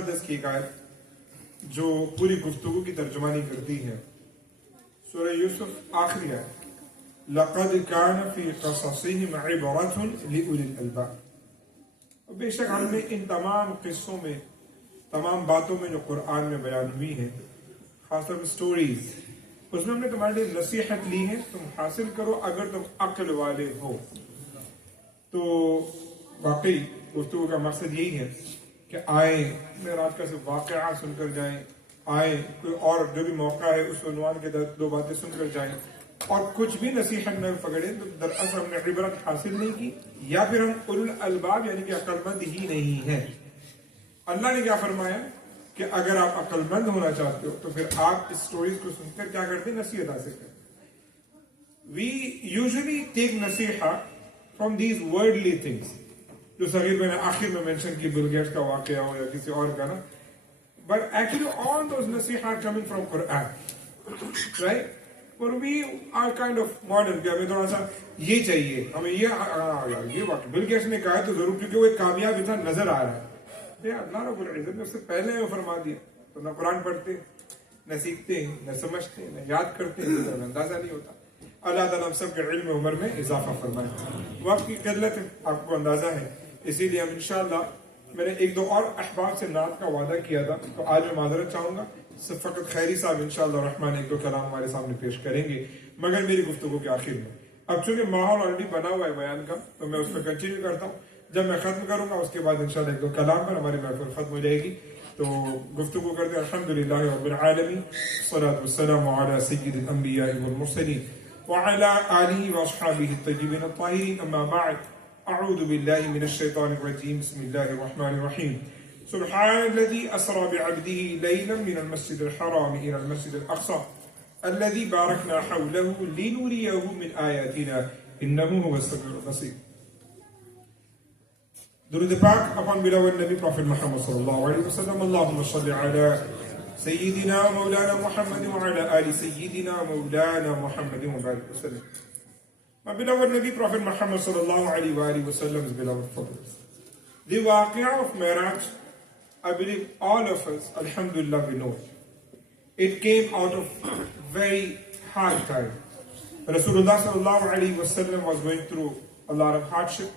मुक़द्दस की एक आयत जो पूरी गुफ्तगू की तर्जुमानी करती है। सूरह यूसुफ आखिरी आयत, लक़द कान फ़ी क़ससिहिम इबरतुन लिउलिल अलबाब। बेशक हमने इन तमाम किस्सों में, तमाम बातों में जो कुरान में बयान हुई है, खासतौर पर स्टोरीज, उसमें हमने तुम्हारे लिए नसीहत ली है, तुम हासिल करो अगर तुम अक्ल वाले हो। तो वाकई गुफ्तगू का मकसद यही है कि आए मेराज का सिर्फ वाक़या सुनकर जाएं, आए कोई और जो भी मौका है उस उन्वान के तहत दो बातें सुनकर जाएं और कुछ भी नसीहत में पकड़े तो दरअसल हमने इबरत हासिल नहीं की, या फिर हम उलुल अलबाब यानी कि अक्लमंद ही नहीं है। अल्लाह ने क्या फरमाया कि अगर आप अक्लमंद होना चाहते हो तो फिर आप इस स्टोरीज को सुनकर क्या करते हैं, नसीहत हासिल करते। वी यूजुअली टेक नसीहा फ्रॉम दीज वर्ल्डली थिंग्स, जो सगीर मैंने आखिर में मेंशन की, बिल गेट्स का वाकया हो या किसी और का ना, बट एक्चुअली ऑल दोज नसीहा कमिंग फ्रॉम कुरान, राइट? और we are kind of modern, हमें थोड़ा सा ये चाहिए, हमें ये वाकई बिल गेट्स ने कहा है तो जरूर, क्योंकि वो एक कामयाब इंसान नजर आ रहा है। अल्लाह रब्बुल इज्जत ने उससे पहले वो फरमा दिया, तो न कुरान पढ़ते, न सीखते, न समझते, न याद करते, तो अंदाजा नहीं होता। अल्लाह ताला हम सब के इल्म उम्र में इजाफा फरमाए। वक्त की किल्लत है, आपको अंदाजा है, इसीलिए हम इंशाअल्लाह, मैंने एक दो और अहबाब से नात का वादा किया था, तो आज मैं माजरत चाहूंगा। फ़कत खैरी साहब इंशाअल्लाह रहमान एक दो कलाम हमारे सामने पेश करेंगे, मगर मेरी गुफ्तगू के आखिर में। अब चूंकि माहौल ऑलरेडी बना हुआ है बयान का, तो मैं उसमें कंटिन्यू करता हूँ। जब मैं खत्म करूंगा उसके बाद इंशाअल्लाह एक दो कलाम पर हमारी महफिल खत्म हो जाएगी। तो गुफ्तगू करते हैं अल्हम्दुलिल्लाह रब्बिल आलमीन, सलातु वस्सलामु अला सय्यिदिल अंबिया वल मुरसलीन व अला आलिहि व अस्हाबिहि अत-तय्यिबीन अत-ताहिरीन, अम्मा बअद, अऊज़ु बिल्लाहि मिनश शैतानिर रजीम, बिस्मिल्लाहिर रहमानिर रहीम। सुब्हानल्लज़ी अस्रा बिअब्दिही लैलन मिनल मस्जिदिल हराम इलल मस्जिदिल अक़सा अल्लज़ी बारकना हौलहु लिनुरियहु मिन आयातिना इन्नहु हुवस समीउल बसीर। दुरूद पाक upon beloved Nabi Prophet Muhammad sallallahu alaihi wasallam. Allahumma salli ala Sayyidina Mawlana Muhammad wa ala ali Sayyidina Mawlana Muhammad wa barik wasallam. My beloved Nabi Prophet Muhammad sallallahu alaihi wasallam's beloved followers. The waqia of Miraj, I believe all of us, alhamdulillah, we know it. It came out of very hard time. Rasulullah sallallahu alaihi wasallam was going through a lot of hardship.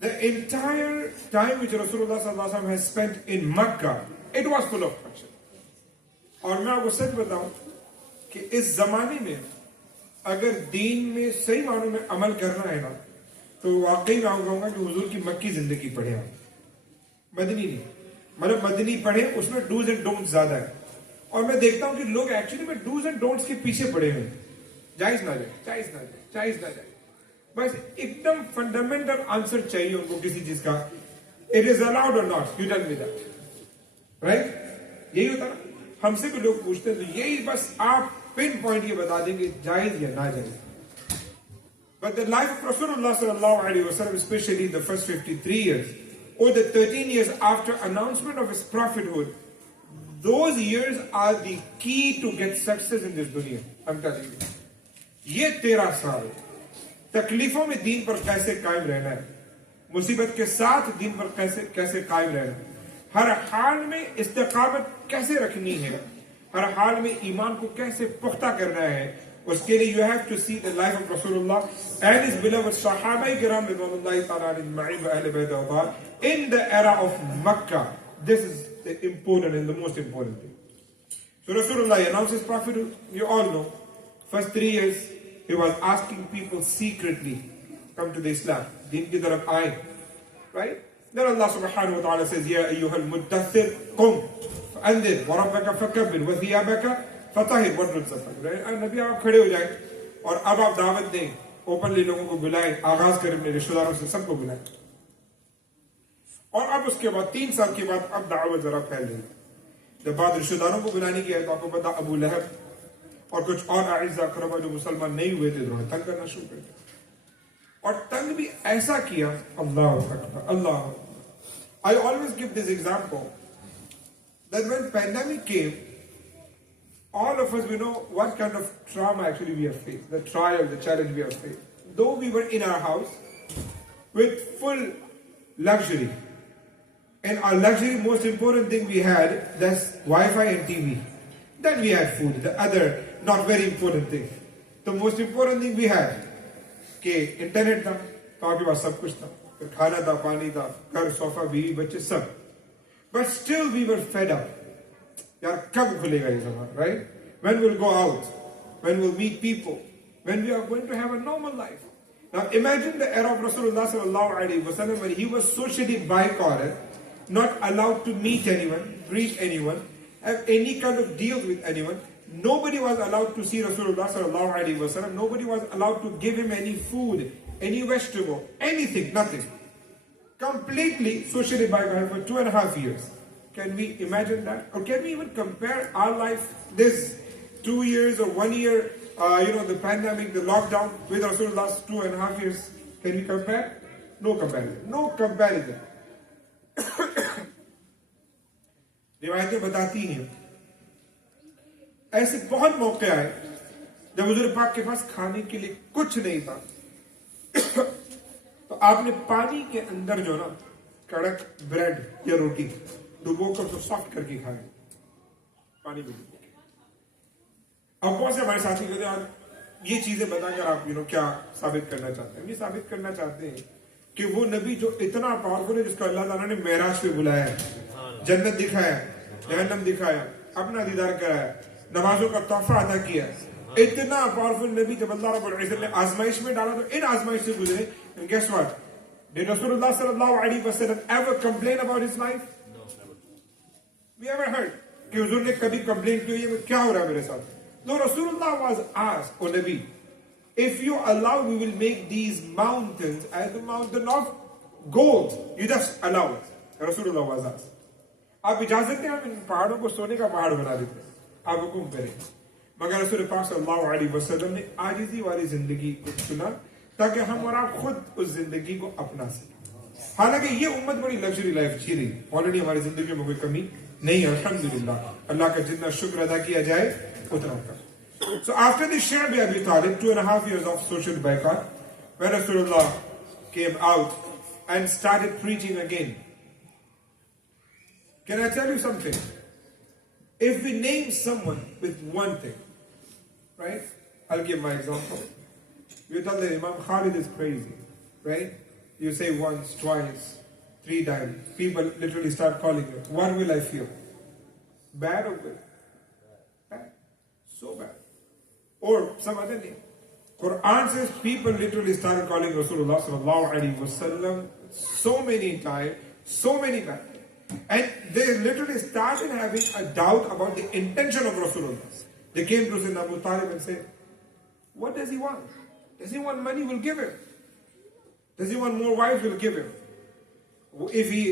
The entire time which Rasulullah sallallahu alaihi wasallam has spent in Makkah, it was full of hardship. और मैं आपको सच बताऊं कि इस जमाने में अगर दीन में सही मानों में अमल करना है ना, तो वाकई मैं कहूंगा कि हुजूर की मक्की जिंदगी पढ़े आप, मदनी नहीं, मतलब मदनी पढ़े, उसमें डूज एंड डोंट्स ज्यादा है। और मैं देखता हूं कि लोग एक्चुअली में डूज एंड डोंट्स के पीछे पड़े हुए हैं, जायज ना जाए, जायज ना जाए, जायज ना जाए, बस एकदम फंडामेंटल आंसर चाहिए उनको किसी चीज का। इट इज अलाउड और not, you tell me that, right? यही होता ना, हमसे भी लोग पूछते हैं, तो यही बस आप पिन पॉइंट ये बता देंगे जायज या ना जायज। But the life of Rasulullah sallallahu alaihi wasallam, especially the first 53 years or the 13 years after announcement of his prophethood, those years are the key to get success in this dunya. I'm telling you, ये 13 साल तकलीफों में दीन पर कैसे कायम रहना है, मुसीबत के साथ दीन पर कैसे कायम रहना है, हर हाल में इस्तिकामत कैसे रखनी है, हर हाल में ईमान को कैसे पुख्ता करना है, उसके लिए you have to see the life of Rasulullah and his beloved Sahaba Kiram ridwanullahi ta'ala alayhim wa ahli bayt al-Athhar in the era of Makkah. This is the important and the most important thing. So Rasulullah announced his prophethood. You all know, first 3 years he was asking people secretly, come to the Islam, deen ki taraf aaye, right? Then Allah subhanahu wa ta'ala says, Ya ayyuhal muddathir qum fa'andir wa rabbaka fakabbir wa thiyabaka fatahir wa right? नबी आप खड़े हो जाए और अब आप दावत दें, openly लोगों को बुलाएं, आगाज करें अपने रिश्तेदारों से, सबको बुलाएं। और अब उसके बाद 3 साल के बाद अब दावत जरा फैल रही। जब बात रिश्तेदारों को बुलाने की है तो आपको पता अबू लहब और कुछ और आइज़ा अक़रबा जो मुसलमान नहीं हुए थे, उन्होंने तंग करना शुरू कर दिया। और तंग भी ऐसा किया, अल्लाह अकबर, अल्लाह। I always give this example that when pandemic came, all of us, we know what kind of trauma actually we have faced, the trial, the challenge we have faced. Though we were in our house with full luxury, And our luxury, most important thing we had, that's Wi-Fi and TV. Then we had food, the other not very important thing. The most important thing we had, कि internet था, तो आपके पास सब कुछ था, फिर खाना था, पानी था, घर, सोफा, बीवी, बच्चे, सब. But still we were fed up. यार कब खुलेगा ये ज़माना, right? When we'll go out, when we'll meet people, when we are going to have a normal life. Now imagine the era of Rasulullah sallallahu alaihi wasallam when he was socially boycotted, not allowed to meet anyone, greet anyone, have any kind of deal with anyone. Nobody was allowed to see Rasulullah sallallahu alaihi wasallam. Nobody was allowed to give him any food, any vegetable, anything, nothing. Completely socially boycotted for 2.5 years. Can we imagine that? Or can we even compare our life, this 2 years or 1 year, the pandemic, the lockdown, with Rasulullah's 2.5 years? Can we compare? No comparison. No comparison. रिवायतें बताती हैं ऐसे बहुत मौके आए जब हुजूर पाक के पास खाने के लिए कुछ नहीं था तो आपने पानी के अंदर जो ना कड़क ब्रेड या रोटी डुबो कर तो सॉफ्ट करके खाए पानी में. अब बहुत से हमारे साथी कहते हैं ये चीजें बताकर आप क्या साबित करना चाहते हैं. ये साबित करना चाहते हैं कि वो नबी जो इतना पावरफुल है जिसको अल्लाह ताला ने मेराज पे बुलाया है, जन्नत दिखाया, जहन्नम दिखाया, अपना दीदार कराया, नमाजों का तोहफा अदा किया, इतना पावरफुल नबी जब अल्लाह रब्बुल इज्जत ने आजमाइश में डाला तो इन आजमाइश से गुजरे. And guess what? Did Rasulullah sallallahu alaihi wasallam ever complain about his life? No, never. We ever heard कि हुजूर ने कभी कंप्लेन की है क्या हो रहा है मेरे साथ? No, Rasulullah was asked, O Nabi, if you allow, we will make these mountains as the mountain of gold. You just allow it. Rasulullah was asked. आप इजाजत दें हम इन पहाड़ों को सोने का पहाड़ बना देते हैं, आप हुक्म करें. मगर रसूल पाक सल्लल्लाहु अलैहि वसल्लम ने आजिज़ी वाली जिंदगी को चुना ताकि हम और आप खुद उस जिंदगी को अपना सकें. हालांकि ये उम्मत बड़ी लग्जरी लाइफ जी रही, ऑलरेडी हमारी जिंदगी में कोई कमी नहीं है, अल्हम्दुलिल्लाह. अल्लाह का जितना शुक्र अदा किया जाए उतना कम. So after the Shia bi Abi Talib, 2.5 years of social boycott, when Rasulullah came out and started preaching again, can I tell you something? If we name someone with one thing, right? I'll give my example. You tell the Imam Khalid is crazy, right? You say once, twice, 3 times. People literally start calling you. What will I feel? Bad or good? Bad. So bad. Or some other name. Quran says people literally started calling Rasulullah sallallahu alaihi wasallam so many times, and they literally started having a doubt about the intention of Rasulullah. They came to Sayyidina Abu Talib and said, what does he want? Does he want money? We'll give him. Does he want more wives? We'll give him. If he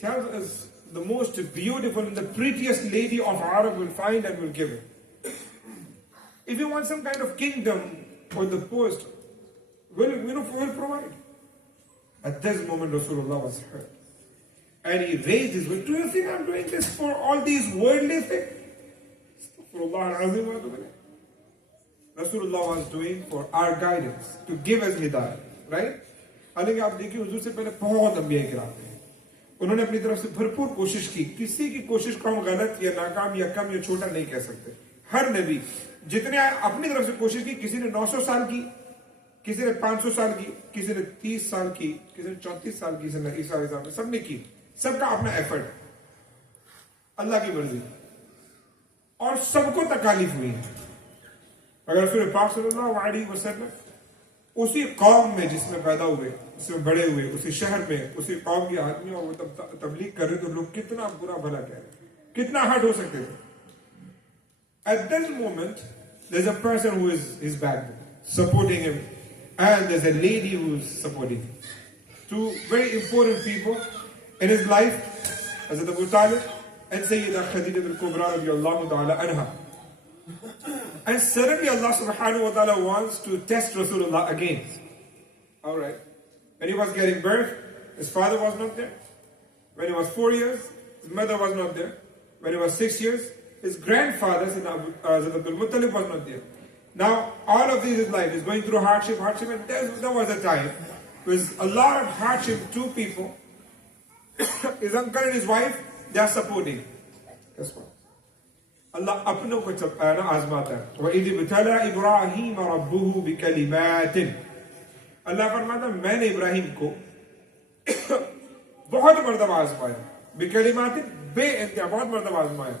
tells us the most beautiful and the prettiest lady of Arab, we'll find and we'll give him. If you want some kind of kingdom or the post, we'll provide. At this moment, Rasulullah was hurt. And he raised his voice. Do you think I'm doing this for all these worldly things? Rasulullah was doing for our guidance, to give us hidayah, right? हालांकि आप देखिए हुजूर से पहले बहुत अंबिया किराम थे, उन्होंने अपनी तरफ से भरपूर कोशिश की. किसी की कोशिश को हम गलत या नाकाम या कम या छोटा नहीं कह सकते. हर नबी जितने अपनी तरफ से कोशिश की, किसी ने 900 साल की, किसी ने 500 साल की, किसी ने 30 साल की, किसी ने 34 साल की, किसी ने 20 साल, सबने की. सबका अपना एफर्ट, अल्लाह की मर्जी, और सबको तकालीफ हुई है. अगर रसूल पाक सल्लल्लाहु अलैहि वसल्लम उसी कौम में जिसमें पैदा हुए, उसमें बड़े हुए, उसी शहर में, उसी कौम के आदमी, और वो तबलीग कर रहे तो लोग कितना बुरा भला कह रहे, कितना हर्ट हो सकते थे. At that moment, there's a person who is his backbone, supporting him, and there's a lady who is supporting him. 2 very important people in his life, Hazrat Abu Talib and Sayyidah Khadija al-Kubra radiyallahu ta'ala anha. And suddenly Allah subhanahu wa ta'ala wants to test Rasulullah again. Alright. When he was getting birth, his father was not there. When he was 4 years, his mother was not there. When he was 6 years, his grandfather, Hazrat Abdul Muttalib, was not there. Now, all of this is life. He's going through hardship, and there was a time with a lot of hardship. 2 people his uncle and his wife, they are supporting. Guess what? Allah अपनों को आजमाता है. وَإِذِ ابْتَلَى إِبْرَاهِيمَ رَبُّهُ بِكَلِمَاتٍ. अल्लाह फरमाता मैंने इब्राहिम को बहुत मर्तबा आजमाया. बिकलिमात बेइंतहा बहुत मर्तबा आजमाया.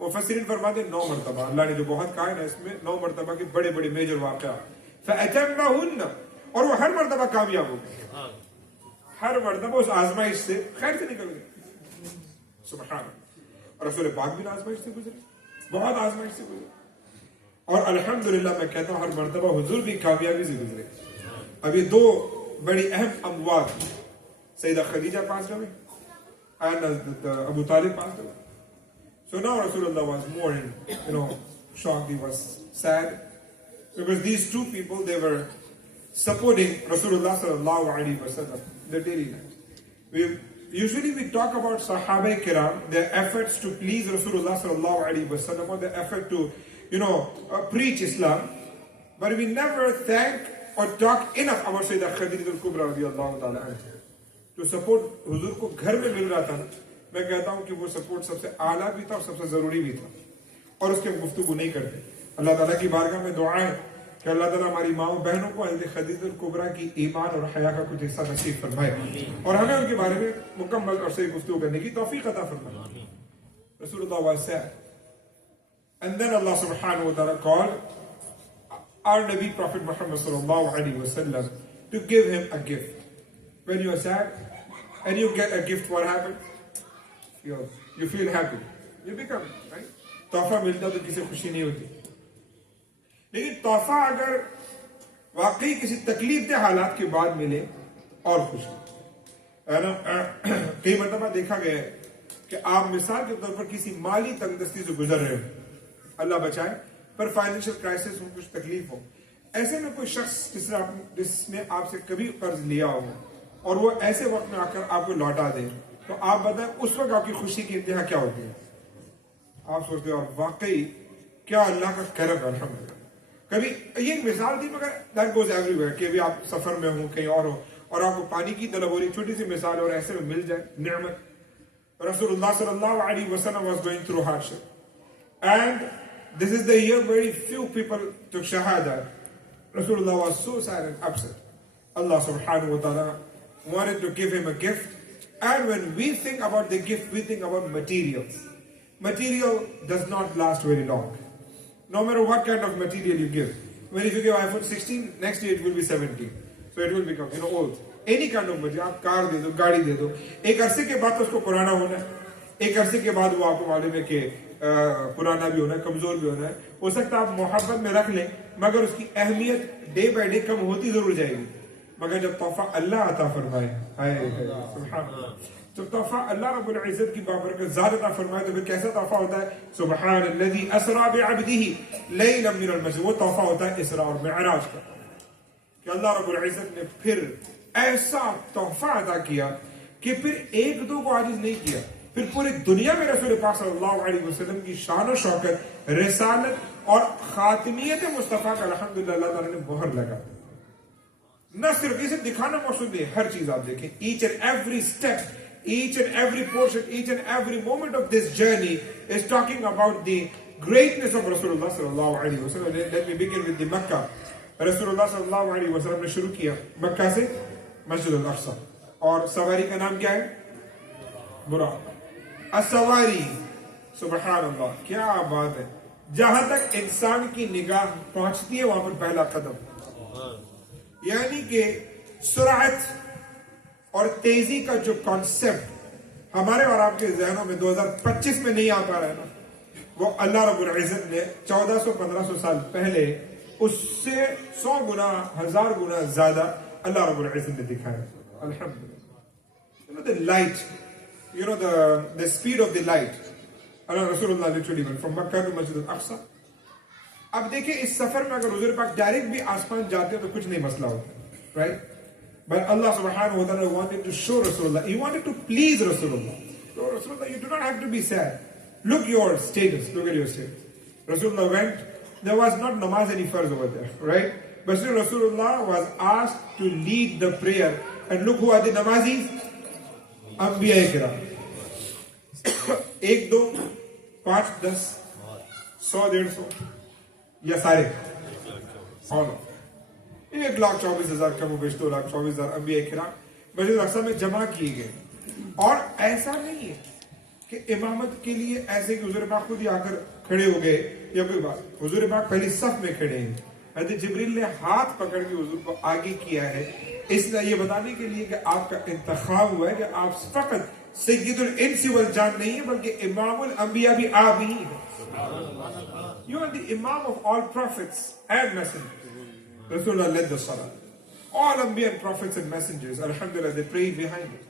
मुफस्सिरीन फरमाते 9 मर्तबा. अल्लाह ने जो बहुत कहा है ना इसमें 9 मर्तबा के बड़े बड़े मेजर वाक़या. فَأَتَمَّهُنَّ, और वो हर मर्तबा कामयाब हो गए. हर मर्तबा उस आजमाइश से खैर से निकल गए. सुभान अल्लाह. और रसूल पाक भी आजमाइश से गुजरे, बहुत आजमाइश से गुजरे. और अल्हम्दुलिल्लाह मैं कहता हूँ हर मर्तबा हुजूर भी कामयाबी से गुजरे. अभी 2 बड़ी अहम अमवात, सैयदा खदीजा पास हुए and Abu Talib passed away. So now Rasulullah was more in, shocked. He was sad because these 2 people, they were supporting Rasulullah sallallahu alaihi wasallam their daily life. Usually we talk about Sahaba Kiram, their efforts to please Rasulullah sallallahu alaihi wasallam, or their effort to, preach Islam, but we never thank or talk enough about Sayyidah Khadija al-Kubra radiyallahu ta'ala anha. To support हुजूर को घर में मिल रहा था ना, मैं कहता हूँ कि वो सपोर्ट सबसे आला भी था और सबसे जरूरी भी था, और उसके गुफ्तगू नहीं करते. अल्लाह ताला की बारगाह में दुआ है कि अल्लाह ताला हमारी माओ बहनों को हज़रत खदीजा कुबरा की ईमान और हया का कुछ हिस्सा नसीब फरमाए और हमें उनके बारे में मुकम्मल और सही गुफ्तगू करने की तौफीक अता फरमाए. Rasulullah was sad, and then Allah subhanahu wa ta'ala called our Nabi Prophet Muhammad sallallahu alaihi wasallam to give him a gift. When you are sad and you get a gift, what happens? You feel happy. You become, right? तोहफा मिलता तो किसी खुशी नहीं होती, लेकिन तोहफा अगर वाकई किसी तकलीफ के हालात के बाद मिले और खुशी है ना. कई मरतबा देखा गया है कि आप मिसाल के तौर पर किसी माली तंगदस्ती से गुजर रहे हो, अल्लाह बचाए, पर फाइनेंशियल क्राइसिस हो, कुछ तकलीफ हो, ऐसे में कोई शख्स जिसने आपसे कभी कर्ज लिया हो और वो ऐसे वक्त में आकर आपको लौटा दे, तो आप बताएं उस वक्त आपकी खुशी की इंतहा क्या होती है? आप सोचते हो वाकई क्या अल्लाह का करम है, अल्हम्दुलिल्लाह. कभी ये एक मिसाल थी, मगर दैट गोज एवरीवेयर कि अभी आप सफर में हो, कहीं और हो, और आपको पानी की तलब हो रही, छोटी सी मिसाल, और ऐसे में मिल जाए नेमत. रसूलुल्लाह सल्लल्लाहु अलैहि वसल्लम was going through hardship, and this is the year very few people took shahada. Rasulullah was so sad and upset. Allah subhanahu wa ta'ala wanted to give him a gift, and when we think about the gift, we think about materials. Material does not last very long, no matter what kind of material you give. When if you give iPhone 16, next year it will be 17, so it will become old. Any kind of material, आप car दे दो, गाड़ी दे दो, एक अरसे के बाद तो उसको पुराना होना है, एक अरसे के बाद वो आपको मालूम है कि पुराना भी होना है, कमजोर भी होना है. हो सकता है आप मोहब्बत में रख लें, मगर उसकी अहमियत डे बाय डे कम होती जरूर जाएगी. मगर जब तोहफा अल्लाह अता फरमाए, सुभान अल्लाह, जब तोहफा अल्लाह रब्बुल इज्जत की बाबरकत ज़ात अता फरमाए, तो फिर कैसा तोहफा होता है? सुब्हानल्लज़ी अस्रा बिअब्दिही लैलन मिनल मस्जिद. वो तोहफा होता है इसरा और मिअराज का, कि अल्लाह रब्बुल इज्जत ने फिर ऐसा तोहफा अता किया कि फिर 1-2 को आजिज नहीं किया, फिर पूरी दुनिया में रसूल पाक सल्लल्लाहु अलैहि वसल्लम की शान और शौकत, रिसालत और खातिमियत मुस्तफा का अल्हम्दुलिल्लाह अल्लाह ताला ने मोहर लगा. न सिर्फ इसे दिखाना मकसूद नहीं, हर चीज आप देखें, each and every step, each and every portion, each and every moment of this journey is talking about the greatness of Rasulullah sallallahu alaihi wasallam. Let me begin with the Makkah. Rasulullah sallallahu alaihi wasallam ने शुरू किया मक्का से मस्जिद अल-अक़सा, और सवारी का नाम क्या है? बुराक. असवारी, सुभान अल्लाह, क्या बात है. जहां तक इंसान की निगाह पहुंचती है वहां पर पहला कदम, यानी कि सुरात और तेजी का जो कॉन्सेप्ट हमारे और आपके जहनों में 2025 में नहीं आ पा रहा है ना, वो अल्लाह रब्बुल इज्जत ने 1400-1500 साल पहले उससे 100 गुना 1000 गुना ज्यादा अल्लाह रब्बुल इज्जत ने दिखाया. अल्हम्दुलिल्लाह. The light, the speed of the light. Rasulullah literally went from Makkah to Masjid al-Aqsa. अब देखिए इस सफर में अगर हुजूर पाक डायरेक्ट भी आसमान जाते तो कुछ नहीं मसला होता, right? But Allah subhanahu wa ta'ala wanted to show Rasulullah. He wanted to please Rasulullah. So Rasulullah, you do not have to be sad. Look your status. Look at your status. Rasulullah went. There was not namaz any farz over there, right? But still Rasulullah was asked to lead the prayer. And look who are the namazis? अंबिया किराम, 1 2 5 10 100 150 या सारे 1,24,000 कम बेश 2,24,000 अंबिया किराम मस्जिद अक्सा में जमा किए गए। और ऐसा नहीं है कि इमामत के लिए ऐसे कि हुजूर पाक खुद ही आकर खड़े हो गए या कोई बात, हुजूर पाक पहली सफ में खड़े हैं। हज़रत जिब्रील ने हाथ पकड़ के हुजूर को आगे किया है, इसलिए ये बताने के लिए कि आपका इंतखाब हुआ है कि आप फकत सय्यदुल इंस वल जान नहीं है बल्कि इमामुल अंबिया भी आप ही हैं। You are the imam of all prophets and messengers. Rasulullah led the salah. All Anbiya and prophets and messengers, alhamdulillah, they prayed behind it.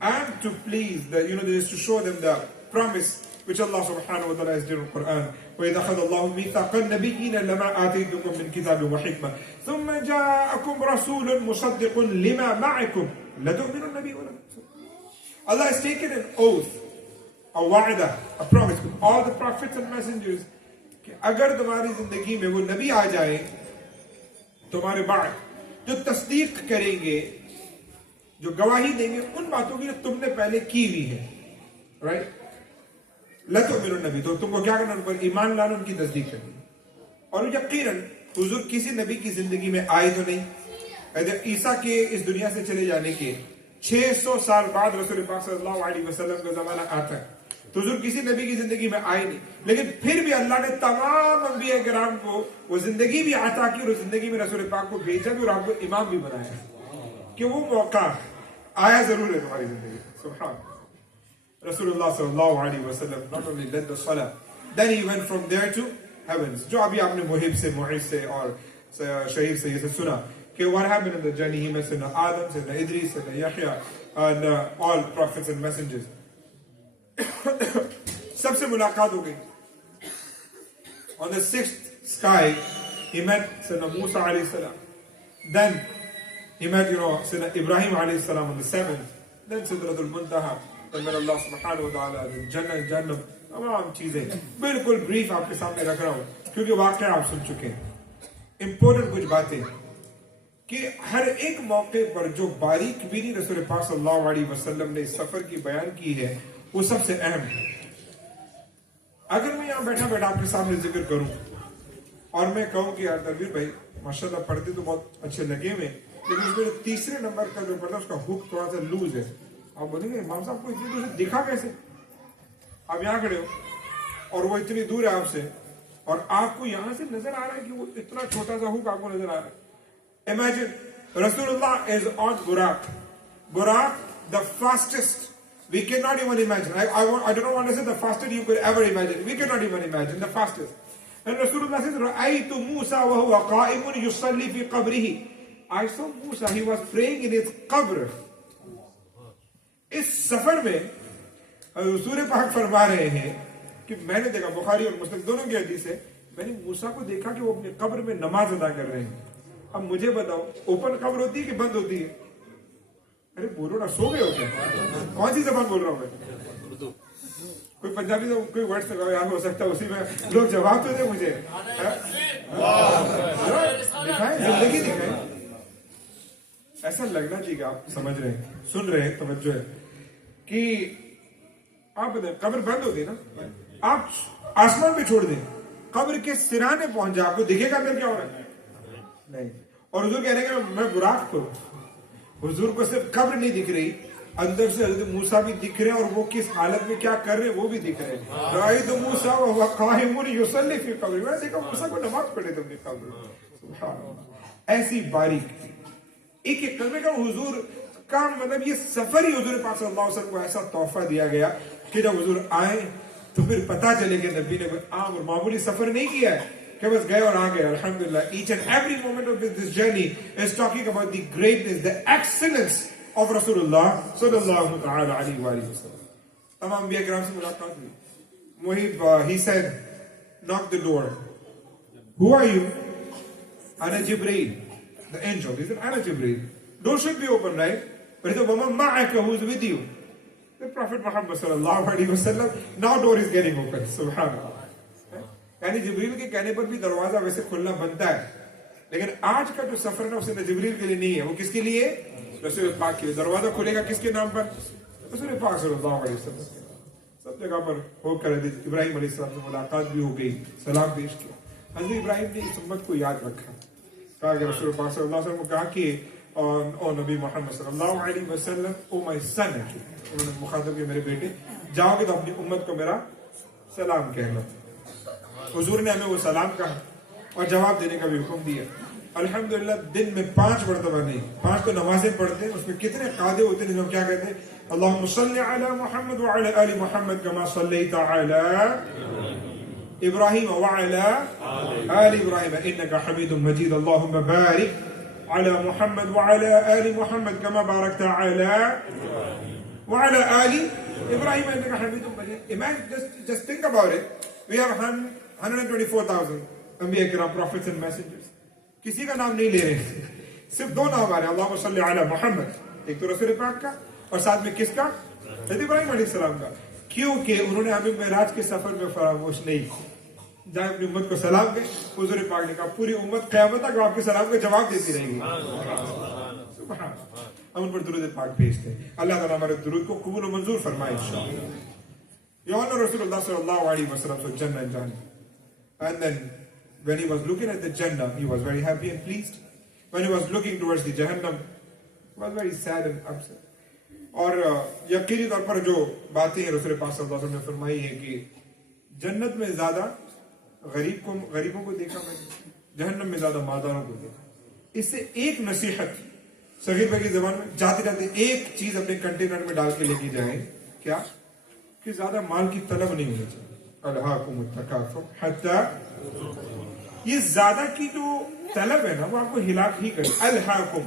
And to please, just to show them the promise which Allah subhanahu wa ta'ala has given in the Quran. وَإِذَا أَخَذَ اللَّهُ مِيثَاقَ النَّبِيِّينَ لَمَا آتَيْتُكُم مِّن كِتَابٍ وَحِكْمَةٍ ثُمَّ جَاءَكُمْ رَسُولٌ مُصَدِّقٌ لِمَا مَعَكُمْ لَتُؤْمِنُنَّ بِهِ وَلَتُنصِرُنَّهُ. Allah has taken an oath, a wa'da, a promise with all the prophets and messengers कि अगर तुम्हारी जिंदगी में वो नबी आ जाए तुम्हारे बाद जो तस्दीक करेंगे, जो गवाही देंगे उन बातों की जो तुमने पहले की हुई है, राइट? लतुमिनुन नबी, तो तुमको क्या करना, उन पर ईमान लाना, उनकी तस्दीक करनी। और यकीनन हुजूर किसी नबी की जिंदगी में आए तो नहीं, ईसा के इस दुनिया से चले जाने के 600 साल बाद रसूल पाक सल्लल्लाहु अलैहि वसल्लम का जमाना आता है, तो हुजूर किसी नबी की जिंदगी में आए नहीं, लेकिन फिर भी अल्लाह ने तमाम अंबिया किराम को वो जिंदगी भी अता की और उस जिंदगी में रसूल पाक को भेजा भी और आपको इमाम भी बनाया कि वो मौका आया जरूर है तुम्हारी जिंदगी। सुभान रसूलुल्लाह सल्लल्लाहु अलैहि वसल्लम not only led the salah, then he went from there to heavens. जो अभी आपने मुहिब से और शहीद से ये सुना कि what happened in the journey, he met Sayyidina Adam, Sayyidina Idris, Sayyidina Yahya and all prophets and messengers. सबसे मुलाकात हो गई। On the 6th sky he met Sayyidina Musa alayhi salam, then he met Sayyidina Ibrahim alayhi salam on the 7th, then Sidratul Muntaha, then met Allah subhanahu wa ta'ala, then Jannah, तमाम चीजें बिल्कुल brief आपके सामने रख रहा हूं क्योंकि वाकया आप सुन चुके हैं। इंपॉर्टेंट कुछ बातें कि हर एक मौके पर जो बारीक बीनी रसूल पाक सल्लल्लाहु अलैहि वसल्लम ने इस सफर की बयान की है वो सबसे अहम है। अगर मैं यहाँ बैठा बैठा आपके सामने जिक्र करूं और मैं कहूं कि यार तनवीर भाई माशाल्लाह पढ़ते तो बहुत अच्छे लगे हुए, लेकिन उसमें तीसरे नंबर का जो पढ़ता उसका हुक थोड़ा सा लूज है, आप बोलेंगे इमाम साहब को इतनी दूर से दिखा कैसे? आप यहाँ खड़े हो और वो इतनी दूर है आपसे और आपको यहां से नजर आ रहा है कि वो इतना छोटा सा हुक आपको नजर आ रहा है। Imagine Rasulullah is on Buraq. Buraq, the fastest. We cannot even imagine. I don't want to say the fastest you could ever imagine. We cannot even imagine the fastest. And Rasulullah says, رَأَيْتُ مُوسَى وَهُوَ قَائِمٌ يُصَلِّي فِي قَبْرِهِ. I saw Musa, he was praying in his qabr. इस सफर में रसूल पाक फरमा रहे हैं कि मैंने देखा, बुखारी और मुस्लिम दोनों की हदीस है, मैंने मूसा को देखा कि वो अपने कब्र में नमाज अदा कर रहे हैं। अब मुझे बताओ ओपन कब्र होती है कि बंद होती है? अरे बोलो ना, सो गए हो क्या? कौन सी जबान बोल रहा हूँ मैं? कोई पंजाबी तो कोई वर्ड से याद हो सकता है, उसी में लोग जवाब तो दे मुझे। दिखाएं, जिंदगी दिखाएं। ऐसा लगना चाहिए आप समझ रहे हैं, सुन रहे हैं, तवज्जो है कि आप बताएं कब्र बंद होती है ना, आप आसमान पे छोड़ दें, कब्र के सिराने पहुंच जाए, आपको दिखेगा अंदर क्या हो रहा है? नहीं। और हुजूर कह रहे हैं मैं बुराक करूं, हुजूर को सिर्फ कब्र नहीं दिख रही, अंदर से हज़रत मूसा भी दिख रहे हैं और वो किस हालत में क्या कर रहे हैं वो भी दिख रहे हैं। राइत मूसा व काइमुन युसल्ली फी कब्र, मैंने देखा मूसा को नमाज पढ़े थे अपनी कब्र में। सुभान अल्लाह, ऐसी बारीक एक एक कलमे का हुजूर का मतलब ये सफर ही हुजूर पाक सल्लल्लाहु अलैहि वसल्लम को ऐसा तोहफा दिया गया कि जब हुजूर आए तो फिर पता चले कि नबी ने कोई आम और मामूली सफर नहीं किया है कि बस गए और आ गए। अल्हम्दुलिल्लाह, each and every moment of this journey is talking about the greatness, the excellence of Rasulullah sallallahu ta'ala alayhi wa sallam. तमाम अंबिया किराम से मुलाकात हुई। Muhib, he said, knock the door. Who are you? Ana Jibreel, the angel. He said, Ana Jibreel. Door should be open, right? But he said, وَمَنْ مَعَكَ, who's with you? The Prophet Muhammad sallallahu alaihi wasallam. Now door is getting open. Subhanallah. यानी जिब्रील के कहने पर भी दरवाजा वैसे खुलना बनता है, लेकिन आज का जो सफर है ना उसे जिब्रील के लिए नहीं है, वो किसके लिए? रसूल पाक के लिए। दरवाजा खुलेगा किसके नाम पर? रसूल पाक सल्लल्लाहु अलैहि वसल्लम सब जगह पर होकर इब्राहिम अलैहिस्सलाम से मुलाकात भी हो गई, सलाम पेश किया। हज़रत इब्राहिम ने इस उम्मत को याद रखा, कहा कि रसूल पाक सल्लल्लाहु अलैहि वसल्लम को कहा कि ओ नबी मोहम्मद सल्लल्लाहु अलैहि वसल्लम, ओ माय सन, उन्होंने मुखातब किया मेरे बेटे, जाओगे तो अपनी उम्मत को मेरा सलाम कहना। हुजूर ने हमें वो सलाम कहा और जवाब देने का भी हुक्म दिया। अल्हम्दुलिल्लाह दिन में 5 मरतबा नहीं, 5 तो नमाजें पढ़ते हैं, उसमें कितने कादे होते हैं जिसमें क्या कहते हैं, अल्लाहुम्मा सल्लि अला मुहम्मद व अला आलि मुहम्मद कमा सल्लैता अला इब्राहीम व अला आलि इब्राहीम इन्नका हमीदुम मजीद, अल्लाहुम्मा बारिक अला मुहम्मद व अला आलि मुहम्मद कमा बारकता अला व अला आलि इब्राहीम इन्नका हमीदुम मजीद। Imagine, just think about it. We have 124,000 अंबिया किराम, prophets and messengers, किसी का नाम नहीं ले रहे, सिर्फ 2 नाम आ रहे हैं, अल्लाहुम्मा सल्लि अला मुहम्मद, एक तो रसूल पाक का और साथ में किसका, हज़रत इब्राहीम अलैहिस्सलाम का, क्योंकि उन्होंने हमें मेराज के सफर में फरामोश नहीं किया। जहाँ अपनी उम्मत को सलाम दे, हुजूर पाक ने कहा पूरी उम्मत क़यामत तक आपके सलाम का जवाब देती रहेगी। हम उन पर दुरूद पाक भेजते हैं, अल्लाह ताला हमारे दुरूद को कबूल और मंजूर फरमाए इंशाअल्लाह। You all know Rasulullah sallallahu alaihi wasallam saw Jannah and Jannah, and then when he was looking at the Jannah, he was very happy and pleased. When he was looking towards the Jahannam, he was very sad and upset. और यकीनी तौर पर जो बातें रसूल पाक सल्लल्लाहु अलैहि वसल्लम ने फरमाई है कि जन्नत में ज्यादा गरीबों को देखा मैंने, जहन्नम में ज्यादा मालदारों को देखा। इससे एक नसीहत सगीर भाई की जबान में, जाते जाते एक चीज अपने कंटेनर में डाल के लेके जाए, क्या कि ज्यादा माल की तलब नहीं होनी चाहिए। अल्हाकुमुत तकासुर हत्ता, ये ज्यादा की जो तलब है ना वो आपको हिलाक ही करे। अल्हाकुम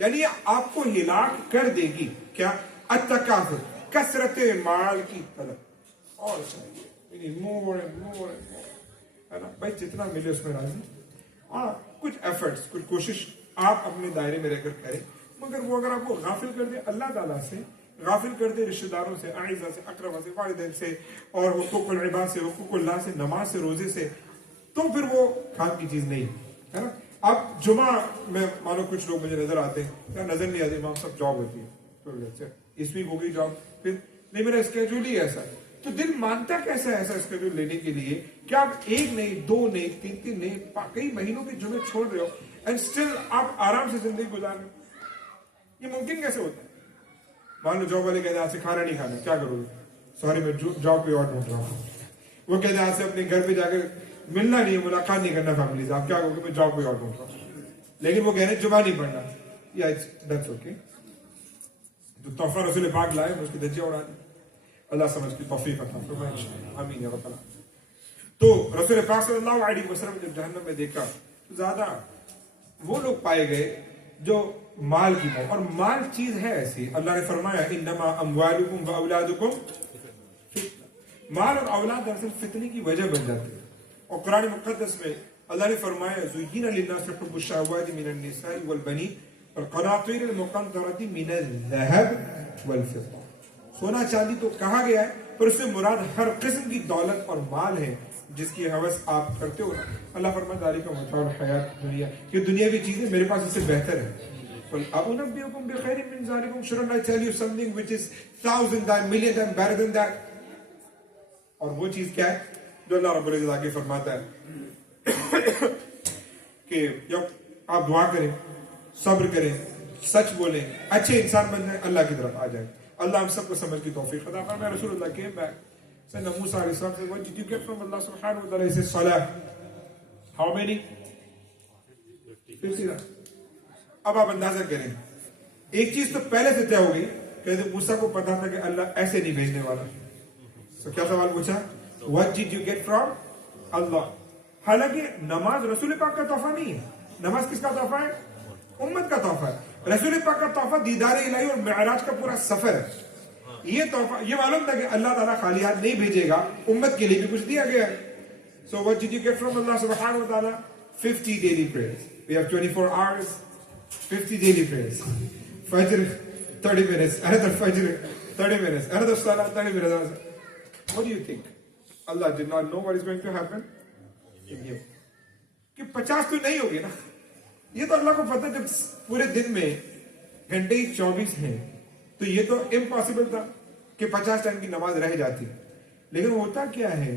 यानी आपको हिलाक कर देगी, क्या अत्तकासुर, कसरत माल की तलब, और चाहिए more and more and more, है ना भाई, जितना मिले उसमें राजी। हाँ, कुछ एफर्ट्स, कुछ कोशिश आप अपने दायरे में रहकर करें, मगर वो अगर आपको गाफिल कर दे अल्लाह ताला से, गाफिल कर दे रिश्तेदारों से, आइज़ा से, अकरबा से, वालिदैन से, और हुकूकुल इबाद से, हुकूकुल्लाह से, नमाज से, रोजे से, तो फिर वो काम की चीज नहीं है ना। अब जुमा में मानो कुछ लोग मुझे नजर आते हैं, क्या नजर नहीं आते, इमाम साहब जॉब होती है, तो इस वीक हो गई जॉब, फिर नहीं मेरा स्केड्यूल ही ऐसा है, तो दिल मानता कैसा है ऐसा स्केड्यूल लेने के लिए कि आप 1 नहीं, 2 नहीं, 3 नहीं, कई महीनों के जुमे छोड़ रहे हो एंड स्टिल आप आराम से जिंदगी गुजार रहे हो। ये मुमकिन कैसे होता है? मान लो जॉब वाले कहते हैं आज से खाना नहीं खाना, क्या करोगे? सॉरी मैं जॉब पे और ढूंढ रहा हूँ। वो कहते हैं आज से अपने घर पे जाकर मिलना नहीं है, मुलाकात नहीं करना फैमिली से, आप क्या करोगे? मैं जॉब पे और ढूंढ रहा हूँ, लेकिन वो कह रहे जुमा नहीं पढ़ना, या दैट्स ओके। जो तोहफा रसूल पाक लाए उसकी धज्जियां उड़ा दी, अल्लाह समझ की तौफीक अता फरमाए, आमीन या रब्बल आलमीन। तो रसूल पाक सल्लल्लाहु अलैहि वसल्लम जब जहन्नम में देखा तो ज्यादा वो लोग पाए गए जो माल की मौत, और माल चीज है ऐसी, अल्लाह ने फरमाया इन्नमा अम्वालुकुम व औलादुकुम फितना, माल और औलाद दरअसल फितने की वजह बन जाती है। और कुरान मुक़द्दस में अल्लाह ने फरमाया ज़ुय्यिना लिन्नासि हुब्बु शहवाति मिनन निसाइ वल बनीन वल क़नातीरिल मुक़न्तरति मिनल ज़हब वल फिद्दा, सोना चांदी तो कहा गया है, पर उससे मुराद हर किस्म की दौलत और माल है जिसकी हवस आप करते हो ना। अल्लाह फरमाता है ज़ालिका मताउल हयात दुनिया, ये दुनिया की चीजें मेरे पास इससे बेहतर है। अउनब्बिउकुम बिखैरिम मिन ज़ालिकुम, should I tell you something which is 1000 time million time better than that. और वो चीज क्या है जो अल्लाह रब्बुल इज्जत आगे फरमाता है कि जब आप दुआ करें, सब्र करें, सच बोलें, अच्छे इंसान बन जाए, अल्लाह की तरफ आ जाए। अल्लाह हम सबको समझ की तौफीक अता फरमाए। रसूलुल्लाह came back, said Musa alayhi salam said, what did you get from Allah subhanahu wa ta'ala? He said salah. How many? 50. अब आप अंदाजा करें, एक चीज तो पहले से तय हो गई, कहते मूसा को पता था कि अल्लाह ऐसे नहीं भेजने वाला। तो क्या सवाल पूछा? What did you get from Allah? हालांकि नमाज रसूल पाक का तोहफा नहीं है, नमाज किसका तोहफा है? उम्मत का तोहफा है। रसूल पाक का तोहफा दीदार इलाही और मेराज का पूरा सफर है। ये तोहफा, ये मालूम था कि अल्लाह ताला खाली हाथ नहीं भेजेगा, उम्मत के लिए भी कुछ दिया गया है। So what did you get from Allah subhanahu wa ta'ala? 50 daily prayers. We have 24 hours, 50 daily prayers. Fajr 30 minutes, another Fajr 30 minutes, another Salah 30 minutes. What do you think? Allah did not know what is going to happen in you. कि 50 तो नहीं होगी ना, ये तो अल्लाह को पता है। जब पूरे दिन में घंटे ही 24 हैं तो ये तो इम्पॉसिबल था कि 50 टाइम की नमाज रह जाती, लेकिन होता क्या है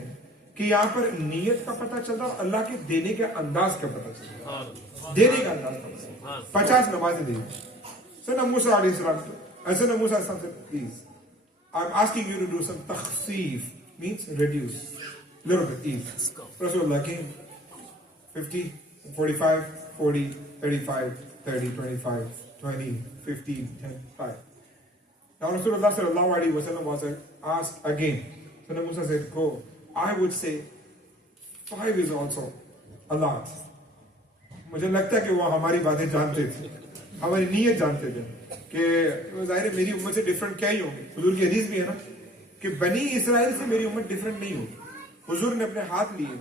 कि यहाँ पर नीयत का पता चलता और अल्लाह के देने के अंदाज का पता चलता, देने का अंदाज का पता। 50 नमाजें दी। सो मूसा अलैहिस्सलाम, ऐसे मूसा अलैहिस्सलाम से, please I am asking you to do some तखफीफ, means reduce little bit ease. Rasulullah came 50, 45, 40, 35, 30, 25, 20, 15, 10, 5. Now Rasulullah sallallahu alaihi wasallam was asked again. So Musa said, go. I would say 5 is also a lot. मुझे लगता है कि वो हमारी बातें जानते थे, हमारी नीयत जानते थे कि जाहिर है मेरी उम्मत से डिफरेंट क्या ही होगी। हुजूर की हदीस भी है ना कि बनी इसराइल से मेरी उम्मत डिफरेंट नहीं होगी। हुजूर ने अपने हाथ लिए,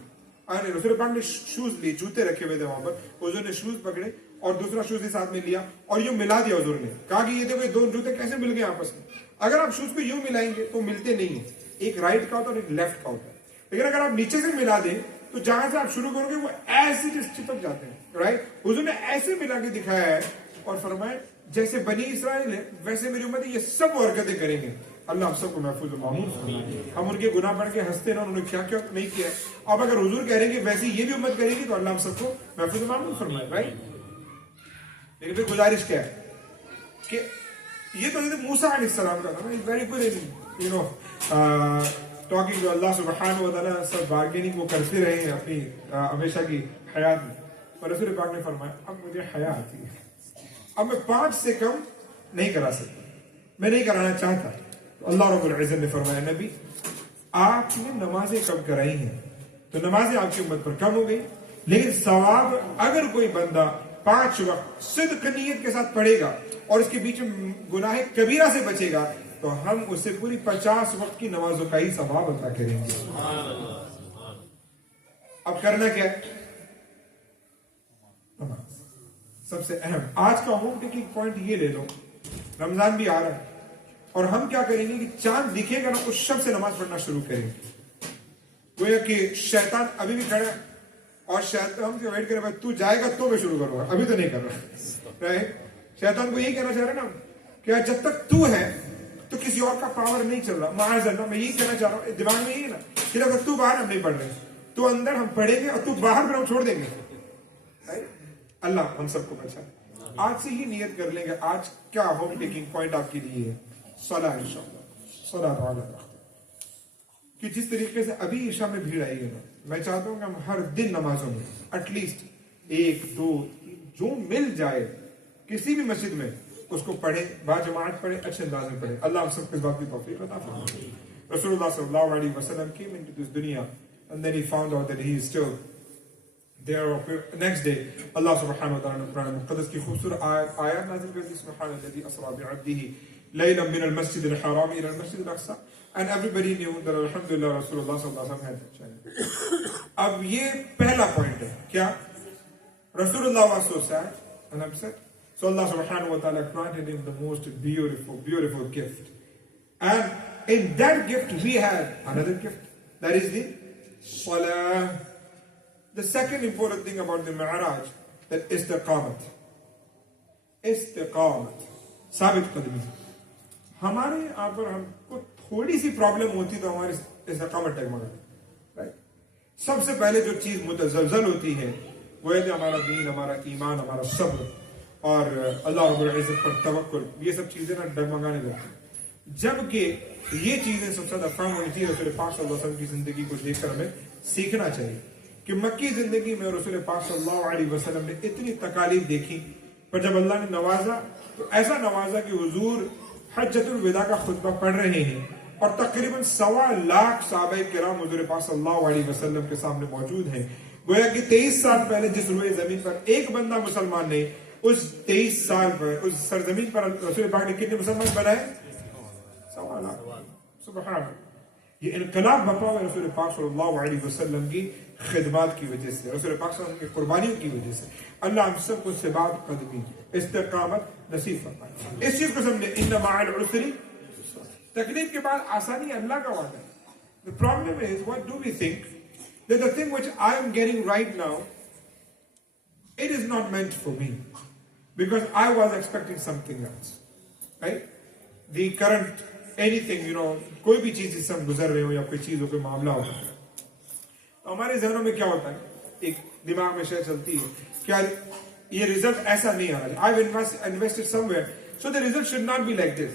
रसूल पाक ने शूज लिए, जूते रखे हुए थे वहां पर, हुजूर ने शूज पकड़े और दूसरा शूज इस हाथ में लिया और यूं मिला दिया। हुजूर ने कहा कि ये देखो ये दोनों जूते कैसे मिल गए आपस में। अगर आप शूज को यूं मिलाएंगे तो मिलते नहीं है, एक राइट का होता है और एक लेफ्ट का होता है, लेकिन अगर आप नीचे से मिला दें तो जहां से आप शुरू करोगे वो ऐसे चिपक जाते हैं, राइट। हुजूर ने ऐसे मिला के दिखाया है और फरमाया जैसे बनी इसराइल है वैसे मेरी उम्मत ये सब हरकतें करेंगे। अल्लाह हम सबको महफूज और मामून फरमाए। हम उनके गुनाह बढ़ के हंसते ना, उन्होंने क्या क्या नहीं किया। अब अगर हुजूर कह रहे हैं कि वैसे ये भी उम्मत करेगी तो अल्लाह हम सबको महफूज और मामून फरमाए, राइट। लेकिन फिर गुजारिश क्या है कि ये तो मूसा अलैहिस्सलाम का था ना, very good in you know talking to Allah सुब्हानहू व तआला, सब बार्गेनिंग वो करते रहे हैं अपनी हमेशा की हयात में। और रसूल पाक ने फरमाया अब मुझे हया आती है, अब मैं 5 से कम नहीं करा सकता, मैं नहीं कराना चाहता। तो अल्लाह रब्बुल इज्जत ने फरमाया नबी आपने नमाजें कम कराई हैं तो नमाजें आपकी उम्मत पर कम हो गई, लेकिन सवाब अगर कोई बंदा 5 वक्त सिद्क नियत के साथ पढ़ेगा और इसके बीच में गुनाह कबीरा से बचेगा तो हम उसे पूरी 50 वक्त की नमाजों का ही सवाब अता करेंगे। अब करना क्या है? नमाज सबसे अहम। आज का होम टेकिंग पॉइंट ये ले लो, रमजान भी आ रहा है और हम क्या करेंगे कि चांद दिखेगा ना उस शब से नमाज पढ़ना शुरू करेंगे। गोया कि शैतान अभी भी खड़ा है और शैतान हम वेट करे, भाई तू जाएगा तो मैं शुरू करूंगा, अभी तो नहीं कर रहा, राइट। शैतान को यही कहना चाह रहे ना कि जब तक तू है तो किसी और का पावर नहीं चल रहा। माज़अल्लाह मैं यही कहना चाह रहा हूँ, दिमाग में यही ना कि अगर तू बाहर हम नहीं पढ़ रहे, तू अंदर हम पढ़ेंगे और तू बाहर फिर हम छोड़ देंगे, राइट। अल्लाह हम सबको बचाए। आज से ही नियत कर लेंगे आज क्या होम टेकिंग पॉइंट आपके लिए है। सलाह इंशाअल्लाह सलाह कि जिस तरीके से अभी ईशा में भीड़ आई है ना, मैं चाहता हूं कि हम हर दिन नमाजों में एटलीस्ट 1, 2, जो मिल जाए किसी भी मस्जिद में उसको पढ़े, बाजमात पढ़े, अच्छे अंदाज में पढ़े। अल्लाह हम सबको इस बात की तौफीक अता फरमाए। रसूलुल्लाह सल्लल्लाहु अलैहि वसल्लम came into this dunya and then he found out that he is still there. Next day Allah subhanahu wa ta'ala ने कुरान मुक़द्दस की खूबसूरत आयत नाज़िल कर दी, सुब्हानल्लज़ी अस्रा बिअब्दिही लैलन मिनल मस्जिदिल हराम इलल मस्जिदिल अक़सा, and everybody knew that alhamdulillah Rasulullah sallallahu alaihi wasallam had that child. अब ये पहला point है क्या? Rasulullah was so sad and upset, so Allah subhanahu wa ta'ala granted him the most beautiful gift, and in that gift we had another gift, that is the salah. The second important thing about the Mi'raj, that istiqamat, साबित कदमी। हमारे यहाँ पर हमको थोड़ी सी problem होती तो हमारी इस्तिकामत डगमगा, राइट। सबसे पहले जो चीज मुतज़लज़ल होती है वो है हमारा दीन, हमारा ईमान, हमारा सब्र और अल्लाह रब्बुल इज़्ज़त पर तवक्कुल, ये सब चीजें ना डगमगाने लगती हैं। जबकि ये चीजें सबसे ज्यादा फर्म होनी चाहिए। रसूल पाक सल्लल्लाहु अलैहि वसल्लम की जिंदगी को देखकर हमें सीखना चाहिए कि मक्की जिंदगी में रसूल पाक सल्लल्लाहु अलैहि वसल्लम ने इतनी तकालीफ देखी, पर जब अल्लाह ने नवाजा तो ऐसा नवाजा कि हुजूर हज्जतुल विदा का खुतबा पढ़ रहे हैं और तकरीबन 1.25 लाख सहाबाए किराम हुजूर पाक सल्लल्लाहु अलैहि वसल्लम के सामने मौजूद हैं। गोया कि 23 साल पहले जिस रुए जमीन पर एक बंदा मुसलमान ने, उस 23 साल पर उस सरजमीन पर रसूल पाक ने कितने मुसलमान बनाए? 1.25 लाख। सुभान अल्लाह। ये इनकलाब बपा हुआ रसूल पाक सल्लल्लाहु अलैहि वसल्लम की खिदमत की वजह से, रसूल पाक सल्लल्लाहु अलैहि वसल्लम की कुर्बानियों की वजह से। अल्लाह हम सबको सिबात कदमी इस्तिकामत नसीब फरमाए। इस चीज को समझे, इन्ना मअल उसरी, तकलीफ के बाद आसानी अल्लाह का वादा है। The problem is, what do we think that the thing which I am getting right now, it is not meant for me because I was expecting something else, right? The current anything, कोई भी चीज जिससे हम गुजर रहे हो या कोई चीज हो, कोई मामला हो, तो हमारे जहनों में क्या होता है, एक दिमाग में शेयर चलती है क्या ये रिजल्ट ऐसा नहीं आ रहा, I invested somewhere, so the result should not be like this,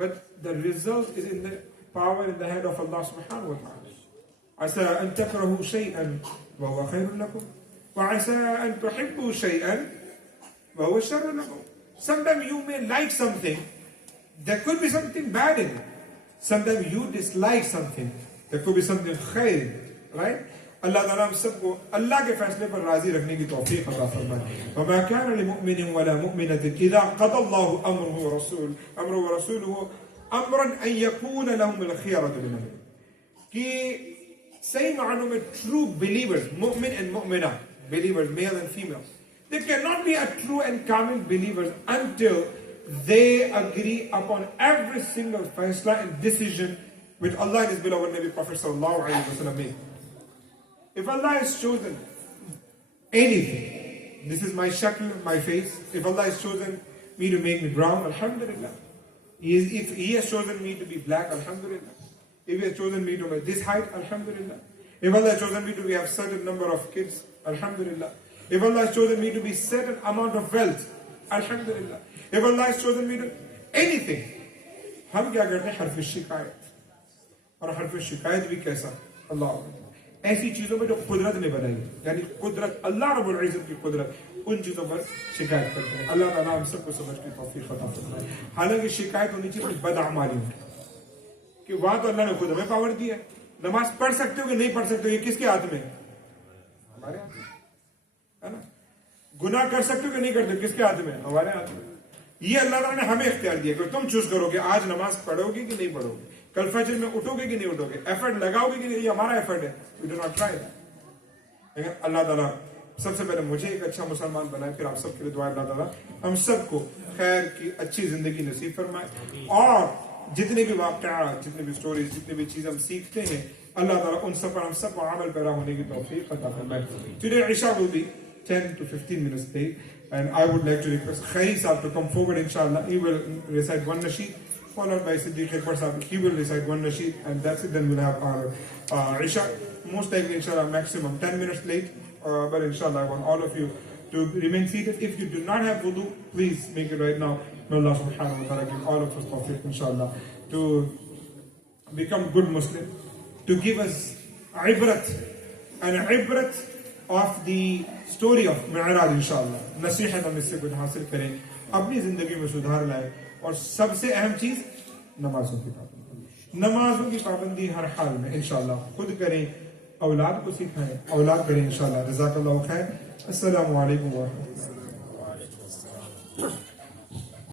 but the result is in the power in the hand of Allah सुब्हानहू व तआला। असा अन तकरहू शैअन व हुवा खैरुन लकुम व असा अन तुहिब्बू शैअन व हुवा शर्रुन लकुम। Sometimes you may like something, there could be something bad in it. Sometimes you dislike something, there could be something khair, right? अल्लाह ताला हम सबको अल्लाह के फैसले पर राजी रखने की तौफीक अता फरमाए। वमा कान लिमुमिन वला मुमिनतिन इज़ा क़ज़ल्लाहु अम्रहु व रसूलुहु अमरन अन यकून लहुमुल खियरतु मिन अमरिहिम। कि सही मानों में ट्रू बिलीवर्स, मुमिन एंड मुमिना, believers male and female, they cannot be a true and kamil believers until they agree upon every single faisla and decision which Allah and His beloved Nabi Prophet sallallahu alaihi wasallam made. If Allah has chosen anything, this is my shakl, my face. If Allah has chosen me to make me brown, alhamdulillah. If He has chosen me to be black, alhamdulillah. If He has chosen me to be this height, alhamdulillah. If Allah has chosen me to have certain number of kids, alhamdulillah. If Allah has chosen me to be certain amount of wealth, alhamdulillah. If Allah has chosen me to anything, हम क्या करते हैं, हर्फ शिकायत, और हर्फ शिकायत भी कैसा, अल्लाह ऐसी चीजों में जो कुदरत ने बनाई, यानी कुदरत अल्लाह रब्बुल इज्जत की कुदरत, उन चीजों पर शिकायत करते हैं। अल्लाह ताला हम सबको समझ की तौफीक अता फरमाए। हालांकि शिकायत होनी चाहिए बदअमाली कि वहां तो अल्लाह ने खुद हमें पावर दी है, नमाज पढ़ सकते हो कि नहीं पढ़ सकते हो, ये किसके हाथ में, हमारे हाथ में है ना। गुनाह कर सकते हो कि नहीं करते, किसके हाथ में, हमारे हाथ में। ये अल्लाह ताला ने हमें इख्तियार दिया कि तुम चूज करोगे आज नमाज पढ़ोगे कि नहीं पढ़ोगे, कल फजर में उठोगे कि नहीं उठोगे, एफर्ट लगाओगे कि नहीं, ये हमारा एफर्ट है, वी डू नॉट ट्राई। लेकिन अल्लाह ताला सबसे पहले मुझे एक अच्छा मुसलमान बनाए, फिर आप सबके लिए दुआ, अल्लाह ताला हम सबको खैर की अच्छी जिंदगी नसीब फरमाए, और जितने भी वाक़या, जितने भी स्टोरीज, जितने भी चीज हम सीखते हैं, अल्लाह ताला उन सब पर हम सबको अमल पैरा होने की तौफीक अता फरमाए। Today Isha will be 10 to 15 minutes late, and I would like to request Khairi Saab to come forward, inshallah. He will recite one nasheed, followed by Siddiq Akbar Saab. He will recite one nasheed, and that's it. Then we'll have our Isha. Most likely, inshallah, maximum 10 minutes late. But inshallah, I want all of you to remain seated. If you do not have wudu, please make it right now. May Allah subhanahu wa ta'ala give all of us tawfiq, inshallah, to become good Muslim, to give us ibrat, and ibrat of the story of Mi'raj, inshallah. नसीहत हम इससे कुछ हासिल करें, अपनी जिंदगी में सुधार लाए, और सबसे अहम चीज नमाजों की पाबंदी, नमाजों की पाबंदी हर हाल में इंशाल्लाह खुद करें, औलाद को सिखाएं, औलाद करें इंशाल्लाह। जज़ाकल्लाहु खैर। अस्सलामु अलैकुम व रहमतुल्लाह।